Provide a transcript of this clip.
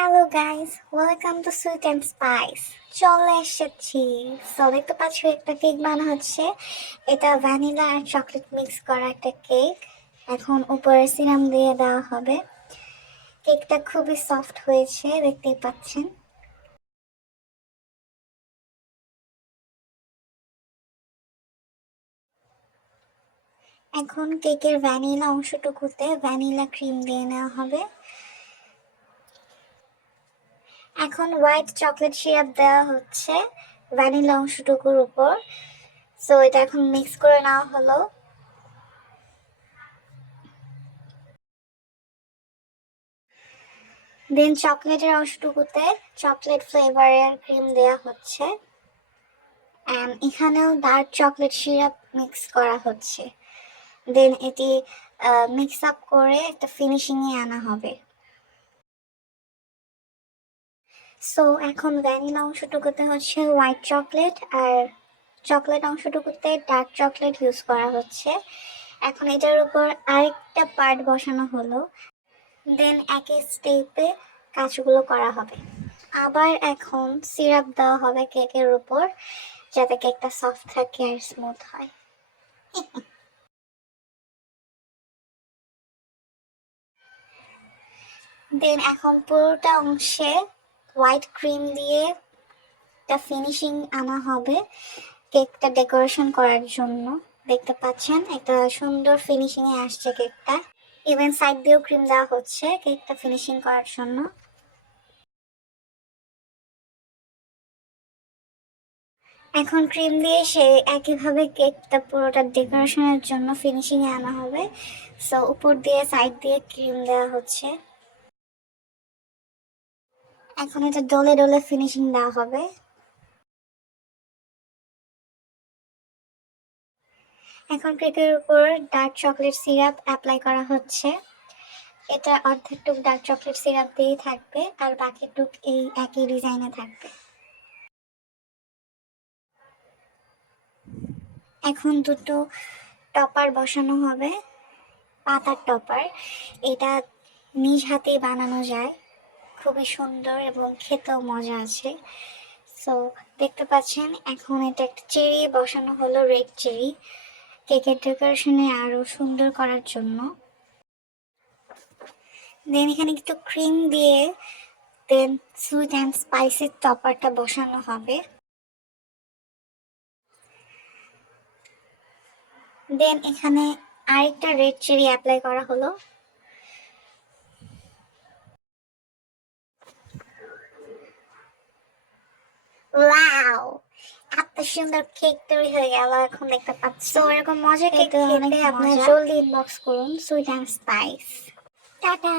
Hello guys, welcome to sweet and spice. চলে এসেছি। দেখতে পাচ্ছ একটা কেক বানানো হচ্ছে। এটা ভ্যানিলা আর চকলেট মিক্স করা একটা কেক। এখন উপরে সিরাম দিয়ে দেওয়া হবে। কেকটা খুবই সফট হয়েছে, দেখতেই পাচ্ছেন। এখন কেকের ভ্যানিলা অংশটুকুতে ভ্যানিলা ক্রিম দিয়ে নেওয়া হবে। এখন হোয়াইট চকলেট সিরাপ দেওয়া হচ্ছে ভ্যানিলা অংশটুকুর উপর। এটা এখন মিক্স করে নেওয়া হলো। দেন চকলেটের অংশটুকুতে চকলেট ফ্লেভারের ক্রিম দেওয়া হচ্ছে। এখানেও ডার্ক চকলেট সিরাপ মিক্স করা হচ্ছে। দেন এটি মিক্স আপ করে একটা ফিনিশিংয়ে আনা হবে। এখন ভ্যানিলা অংশটুকুতে হচ্ছে হোয়াইট চকলেট আর চকলেট অংশটুকুতে ডার্ক চকলেট ইউজ করা হচ্ছে। এখন এটার উপর আরেকটা পার্ট বসানো হলো। দেন একই স্টেপে কাজগুলো করা হবে। আবার এখন সিরাপ দেওয়া হবে কেকের উপর, যাতে কেকটা সফট থাকে আর স্মুথ হয়। দেন এখন পুরোটা অংশে হোয়াইট ক্রিম দিয়ে একটা ফিনিশিং আনা হবে কেকটা ডেকোরেশন করার জন্য। দেখতে পাচ্ছেন একটা সুন্দর ফিনিশিং এ আসছে কেকটা। ইভেন সাইড দিয়েও ক্রিম দেওয়া হচ্ছে কেকটা ফিনিশিং করার জন্য। এখন ক্রিম দিয়ে সে একইভাবে কেকটা পুরোটা ডেকোরেশনের জন্য ফিনিশিং এ আনা হবে। উপর দিয়ে সাইড দিয়ে ক্রিম দেওয়া হচ্ছে। এখন এটা ডলে ডলে ফিনিশিং দেওয়া হবে। এখন কেকের উপর ডার্ক চকলেট সিরাপ অ্যাপ্লাই করা হচ্ছে। এটা অর্ধেকটুক ডার্ক চকলেট সিরাপ দিয়েই থাকবে আর বাকিটুক এই একই ডিজাইনে থাকবে। এখন দুটো টপার বসানো হবে, পাতার টপার। এটা নিজ হাতেই বানানো যায়, খুবই সুন্দর এবং খেতেও মজা আছে। সো দেখতে পাচ্ছেন এখন এটা একটা চেরি বসানো হলো, রেড চেরি, কেকের ডেকোরেশনে আরো সুন্দর করার জন্য। দেন এখানে একটু ক্রিম দিয়ে দেন সুইট অ্যান্ড স্পাইসি টপারটা বসানো হবে। দেন এখানে আরেকটা রেড চেরি অ্যাপ্লাই করা হলো। ওয়াও, এত সুন্দর কেক তৈরি হয়ে গেল। এখন দেখতে পাচ্ছি এরকম মজা কেক খেতে আপনারা জলদি ইনবক্স করুন সুইট অ্যান্ড স্পাইস। টাটা।